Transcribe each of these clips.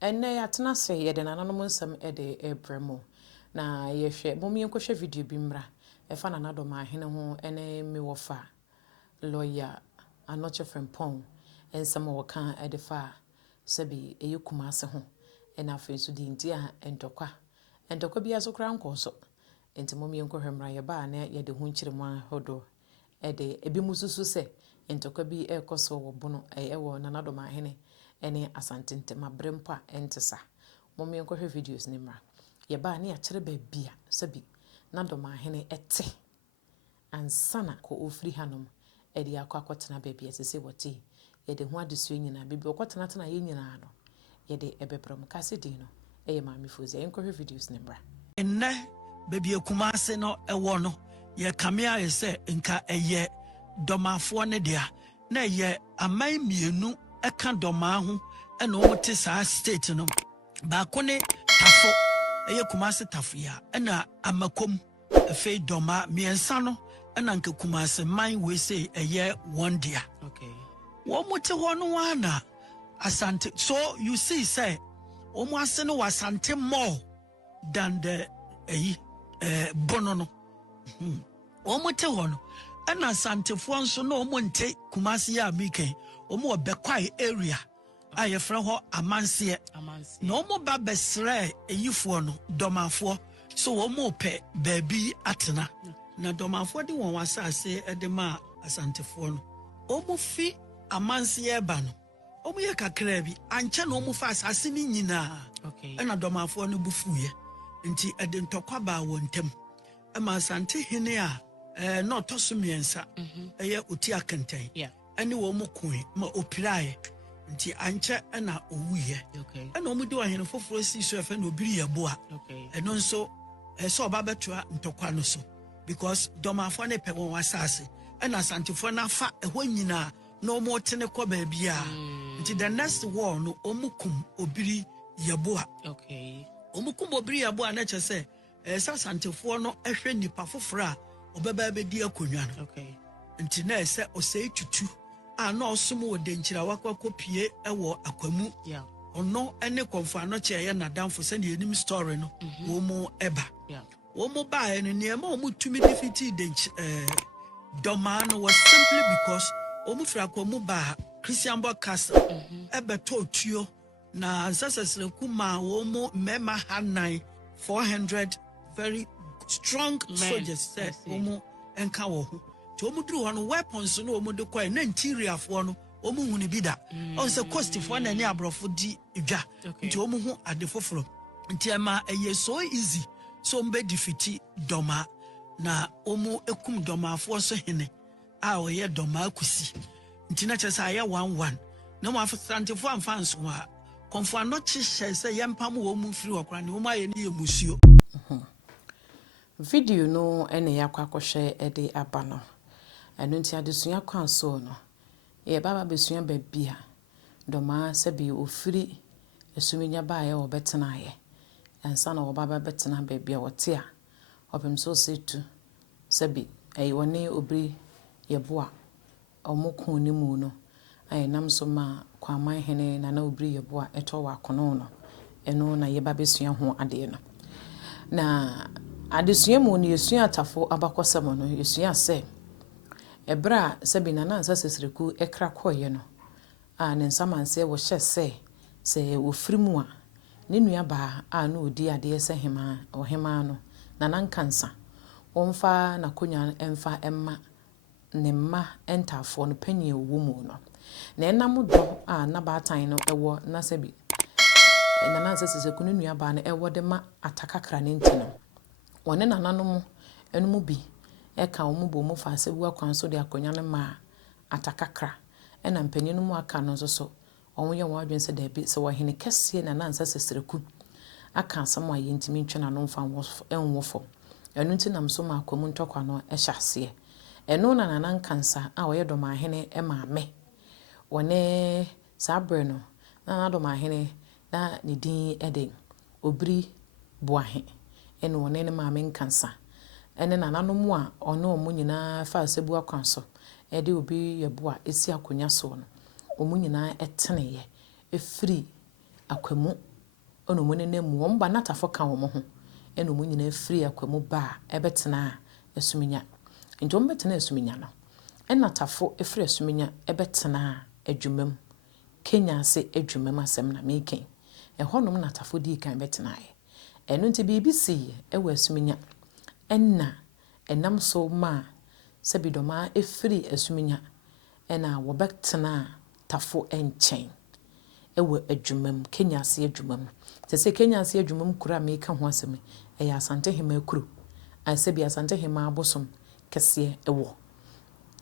Enne yatena se ye de nananom nsem de ebremo na ye hwe mom ye nkɔhwɛ video bi mra efa nanadom ahene ho ene me wofa lawyer Anoche Frimpong ensem wɔka de fa sebi eye kumase ho ena afi so di ntia entokwa bi aso kra nkɔso enti mom ye nkɔhwɛ mra ye ba na ye de ho nkyiremu ahodo de ebi mususu se entokwa bi ekoso wo bono ewo nanadom ahene ene asantente mabrempa entesa mom ye nkɔhwɛ videos ni mra ye ba na ya kyere ba bia sebi nadom ahene ete ansana ko ofri hanom edi akwa baby asese wote ye de ho adesuo nyina bibi okotena tena ye nyina no ye de ebebrom kase din no eye maami fozi ye nkɔhwɛ videos ni mra enne baby Kumase no ewo no ye kamea ye se nka eye domafo ne dia na ye aman mienu eka doma ho ena omote saa state no ba ko ne tafo eye Kumase tafo ya ena amakom efe doma miensa no ena nke Kumase man we say eye one dia. Okay. Womote ho no wana asante, so you see say omo ase no wasante more than the bono no. Omote ho no ena asantefo nso no omo nte Kumase ya miken omo obekwai area aye fra ho amanse no omo ba besre eyifo no domafo so omo pe baby atena na domafo de won wasase de ma asantefo no omo fi amanse eba no omo ye kakra bi anche no omo fa asase ni nyina. Okay. Ena domafo no bufuye nti ede ntokwa ba wontem ema asante hene a no toso miensa eye oti akantan ene wo mo kun ma opirae nti anche ena owuye. Okay. Ena omo di wahene foforo si so efe na obiri yeboa. Okay. Eno nso so oba betua ntokwa no so because domafo ne pe won wasase ena asantefo na fa ehwo nyina no mo tene ko ba bia nti the next war no omukum obiri yeboa. Okay. Omukum obiri yeboa na chese asantefo no ehwe nipa foforo a obeba bedi akonwa no. Okay. Nti na ese osei tutu a na osomo wode nkyira wakopie ewo akwamu. Yeah. Ono ene konfa no che ye nadamfo se ne enim story no wo mu eba. Yeah. Wo mu ba ene ne ma wo mu tumi defeat de doma no was simply because wo mu fra kwa mu ba Christian Castle ebeto tuo na ancestors kuma wo mu mema hanan 400 very strong soldiers said wo mu enka wo ho to wo mu duru ho no weapons no wo mu de kwai na interior fo no wo mu hu ne bida on se cost fo na ne abrofo di edwa nti wo mu hu ade foforo nti ema eye so easy so mbe defeat doma na omu ekum doma fo so hene a oye doma akusi nti na chesa aye 11 na mo afsantefo amfanso a konfo anochi hye yempam wo mu firi okra ne wo aye ne yemusuo. Video no ene yakwa kwhwe ede aba no eno nti adesua kwanso no ye baba besua ba bia doma sebi ofiri esumenya ba ye obetena ye ansa na obaba betena ba bia wote a opem so setu sebi woni obri yeboa omokun ni mu no nam so ma kwaman hene na obri yeboa eto wa kono no eno na ye baba besua ho ade no na adesua mu no yesua atafo abakosam no yesua se ebra sebi na nansa sesreku ekra koye no a ne nsamanse wo hye se ofiri mu a ne nua ba a na odi ade se hema ohema no na nankansa wonfa na konya emfa emma ne mma entafo no panye owo mu no na enam do a na baatan no ewo na sebi na nansa sesreku ne nua ba no ewo de ma atakakra ne ntino wone nananom enum bi eka omu bo mu fa asebu akwanso de akonya ne ma atakakra ena mpanyinu mu aka no so onwo ye wadwen se da bi se wo hene kese na nansa sesreku aka asam aye ntimi ntwena no mfa enwofo enu nti nam so ma akwamu ntokwa no ehyase enu na nankansa a wo ye doma hene emaame wone sabre no na doma hene na ne din ede obri boahe enu wone ne maame nkansa ene nananom a ono omo nyina fa asebu akwan so ede obi yebo a esi akonya so no omo nyina eteneye efiri akwamu ono mo nenemu omba natafo ka wo mo ho ene omo nyina efiri akwamu ba ebetena asuminya nti omo betena asuminya no ena tafo efiri asuminya ebetena adwumam Kenya ase adwumam asem na meken ehonom na tafo di kan betena eno nti BBC ewo asuminya enna enam so ma sebidoma efiri asuminya ena wobetena tafo enchen ewo adwumam Kenya ase adwumam se Kenya ase adwumam kura meka ho asem eya Asante Hema kuru asebi Asante Hema abosom kese ewo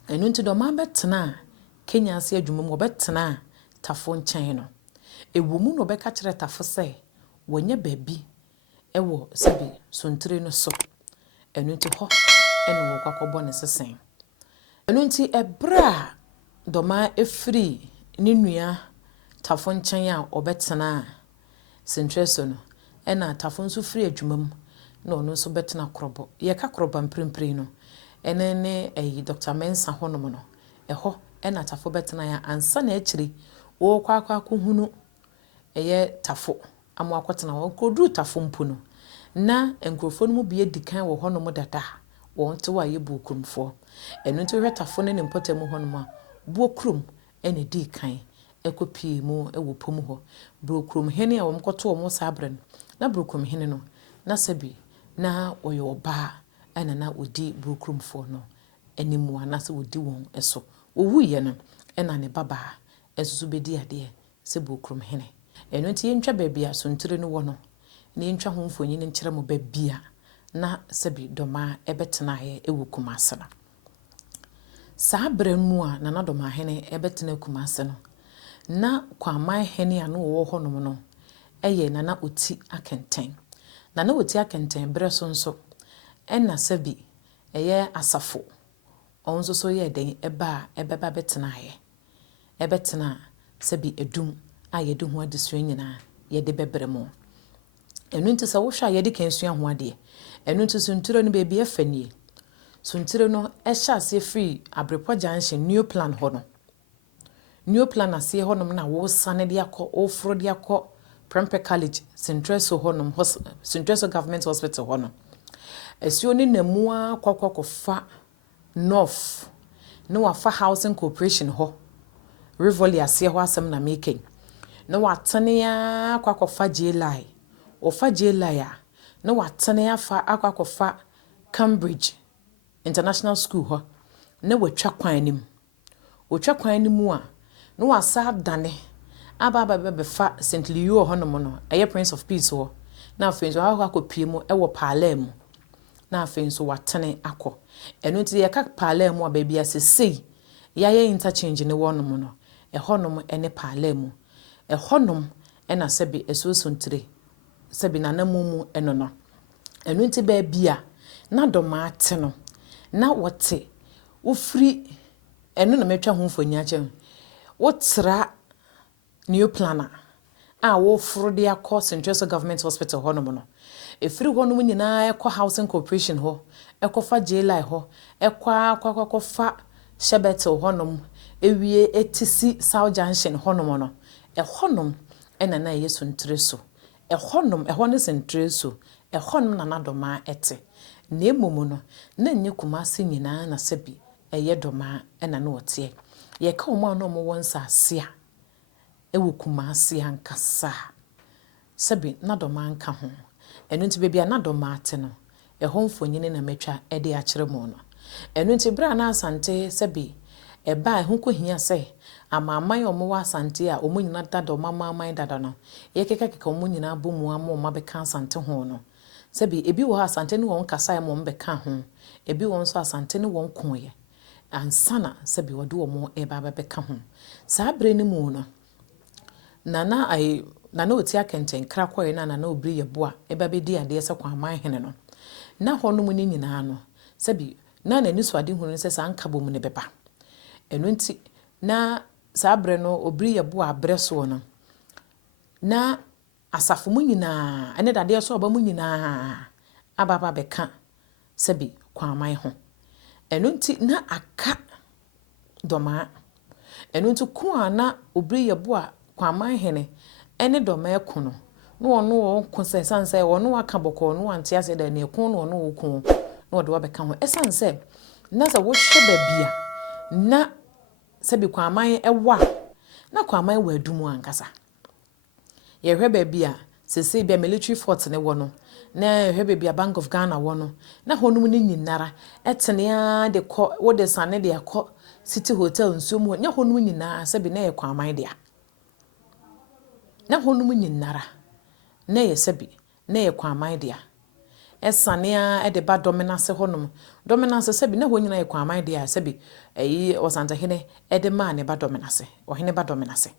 eno nti doma betena Kenya ase adwumam wobetena tafo nchen no ewo mu no beka kire tafo se wonye baabi ewo sebi sontire no so eno nti ho eno wo kwakọbọ ne sesen eno nti ebra doma efiri ne nua tafo nchen a obetena sentreso no ena tafo nso firi adwumam na ono nso betena krobo ye ka kroba mprimpri no ene ne Dr. Mensa honom no eho ena tafo betena ya ansa na akiri wo kwakọ hunu eye tafo amo akotena wo kodru tafo mpu no na enkrofo no mu bie dikan wo honom dada wo nte wa ye buokrumfo eno nti hwetafo ne mpotamu honom a buokrum ene dikan ekopie mu ewo pom ho buokrum hene a wo mkoto wo sabren na buokrum hene no na sabi na oyo oba ena na odi buokrumfo no animu anase odi won eso owuye no ena ne baba esusu bedi ade se buokrum hene eno nti yentwa babia sontire no wo no na yentwa ho mfonyi ne nkyere mo babia na sabi doma ebetena ye ewo Kumase no sabremu a na doma hene ebetena Kumase no na kwaman hene a no wo honom no eye na oti akenten na oti akenten bre so nso ena sabi eye asafo onso so ye den ebeba betena ye ebetena sabi edum a yede ho adesua nyina yede bebremo enu nti sa wo hwa yede kansua ho ade enu nti sontiro no bebi afanie sontiro no ehya ase free Abrepo Junction new plan ho no new plan ase honom na wo sane de akọ ofro de akọ Prempeh College Centreso honom Centreso Government Hospital honom esio ni namua kwakwakofa north no wafa housing corporation ho Rivoli ase ho asem na making no watane ya kwakwafa JLI ofa JLI a no watane afa akwakofa Cambridge International School ho na watwa kwan nim a no wasa dane aba befa St. Leo honom no eye Prince of Peace ho na afenso ha akopie mu ewo paala mu na afenso watane akọ eno nti ye ka paala mu ababia sesei yaye interchange ne wonom no ehonom ene paala mu ehonom ena sebi esosontire sebi nanamumu eno no eno nti baabia na doma ate no na wote ufri eno na metwa ho mfonya che wotra new planner a wo fro de akọ Central Government Hospital honom no efiri honom nyina ekọ housing corporation ho ekofa JLI ho ekwa Shebetel honom ewie etisi South Junction honom no ehonom ena na yesu ntreso ehonom ehone sentreso ehonom na nadoma ete na emomu no na nye Kumase nyina na sebi eye doma ena na ote ye ka omo na omo wonsa ase a ewo Kumase ankasa sebi nadoma anka ho eno nti bebia nadoma ate no ehomfonyine na metwa ede akere mo no eno nti bra na Asante sebi eba ho kohia se amaman omo wa Asante a omo nyina dada amaman dada no ye keka omo nyina bomu ama omo beka Asante ho no sebi ebi wo Asante ne won kasa mo mbeka ho ebi won so Asante ne won koye ansana sebi wode omo eba beka ho sa bre ne mu no nana oti akenten kra koye na obri yebo a eba bedi ade se kwa aman hene no na hono mu ni nyina no sebi na nani so ade hunu se sa anka bomu ne beba eno nti na sabre no obri yebo abre so no na asafo mu nyina ene dade so oba mu nyina ababa beka sebi kwaman ho eno nti na aka doma eno nti ko ana obri yebo a kwaman hene ene doma ekono no ono wo konsensanse ono aka boko no ante ase da ne ko no ono wo ko no de wabeka ho esanse na za wo hwe bia na sebi kwaman ewa na kwaman wa adumu ankasa ye hwe bia sese bia military fort ne wo no na hwe bia Bank of Ghana wo no na honum ni nyinara etene de ko wo de sane de akọ City Hotel nsumu nya honum nyinaa sebi na ye kwaman de na honum nyinara na ye sebi na ye kwaman de esane de ba dominance honum dominance sebi na honyina ye kwaman de sebi eyi osanta hene de ma ne ba dominance o hene ba dominance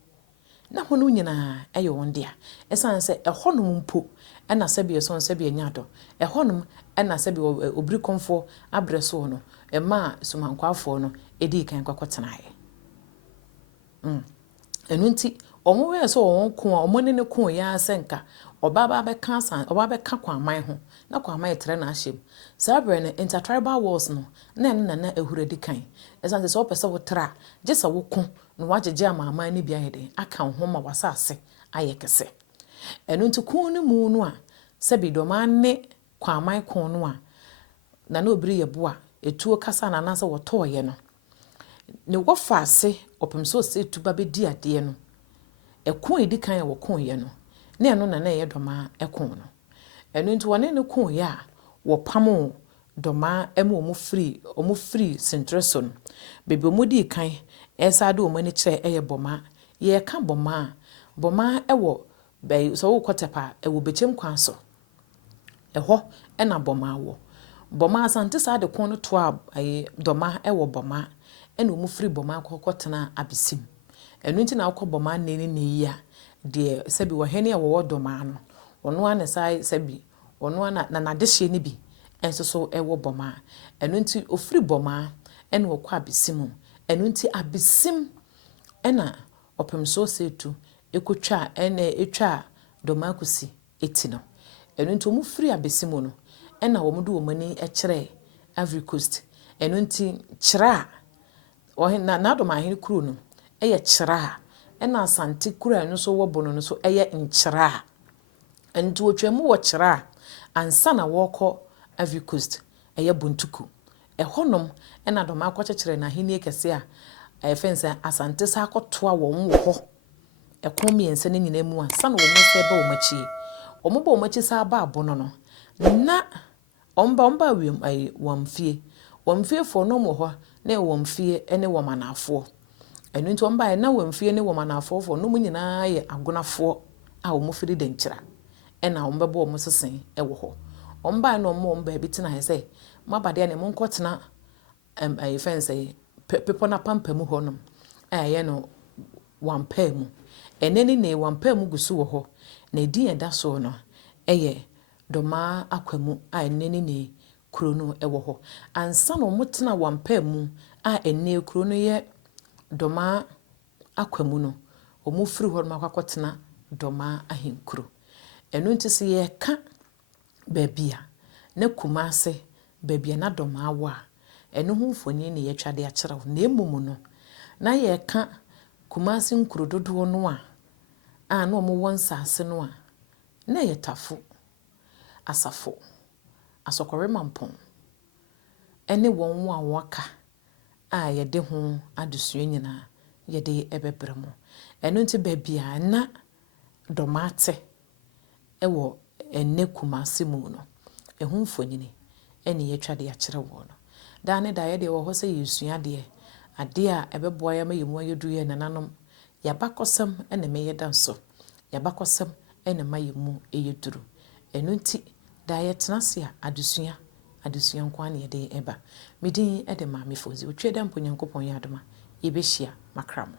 na honum nyinaa eye wonde esanse honum mpo na sebi so sebi nyado honum na sebi obri konfo abreso no ma sumankwafo no edi kan kwakotenae enunti omo we so won ko omo ne ko ya senka obaba be kansan obaba ka kwaman ho na kwaman etre na ahyem sabre ne intertribal wars no na ehuredi kan esanse so pese wo tra je se wo ko no wajeje amama ni bia yede aka ho ma wasase ayekese enunti ko ne mu no a sebi do manne kwaman ko no a na obri yebo a etuo kasa na nasa wo toye no ne wofa ase opemso se tuba be di ade no ekon edi kan wo kon ye no na eno na ye doma ekon no eno nti wone ne kon ye a wo pamo doma ema omu free centreson bebe omu di kan esa de omu ni kire eye boma ye ka boma ewo be so wo kotepa ewo bechem kwanso eho ena boma wo boma asante sa de kon no to a doma ewo boma ena omu free boma kokotena abisim enu nti na akọ boma neni ya de sebi wo hene wo doma no ono ana sai sebi ono ana na de hye ni bi enso so ewo boma enu nti ofiri boma ena wo kwa abisim enu nti abisim ena opemso setu ekotwa ena etwa doma kusi etino enu nti omu free abisim no ena wo mudu wo mani ekire Ivory Coast enu nti kira wo na doma hene kru no eye kira ena asante kura enu so wo bono no so eye nkira enti otwamu wo kira ansa na woko Ivory Coast eye buntuku ehonom ena doma akokekere na hene kese a efense asante sa akotoa wo ho ekomi ense ne nyina mu ansa na wo mu se ba wo machi omo ba wo machi sa ba abono no na omba wiem ai wamfie fo no mo ho na wamfie ene wo manafo enu nti omba na wamfie ne wo manafo fo no mu nyina ye agonafo a wo mufiri de nkira ena omba bo mo sesen ewo ho omba na omba bi tina he say mabade ne monkotena ai fense pepo na pampamu ho no ye no wampamu eneni ne wampamu gusu wo ho na di eda so no eye doma akwamu a eneni ne kuro no ewo ho ansa no mutena wampamu a enne kuro no ye doma akwamu no omu firi ho makakotena doma ahenkuro enu nti se ye ka babia na Kumase babia na doma awa enu hu mfoni ne ye twade akira na emumu no na ye ka Kumase nkuro dodo no a na omu wonsase no a na ye tafu asafo asokore mampon ene won wa waka a ye de ho adusua nyina ye de ebebremo eno nti babia na domate ewo enne Kumase mu no ehu mfonyini ene ye twade akire wo no da ne da ye de wo ho se yesua de ade a ebeboa ya mayemu ayedu ye nananom yabakosem ene meye danso yabakosem ene mayemu eyeduru eno nti da ye tenase adusua nkwane ye de eba midin ede ma mefozi otwe da mponyankopon ya adoma yebehia makramo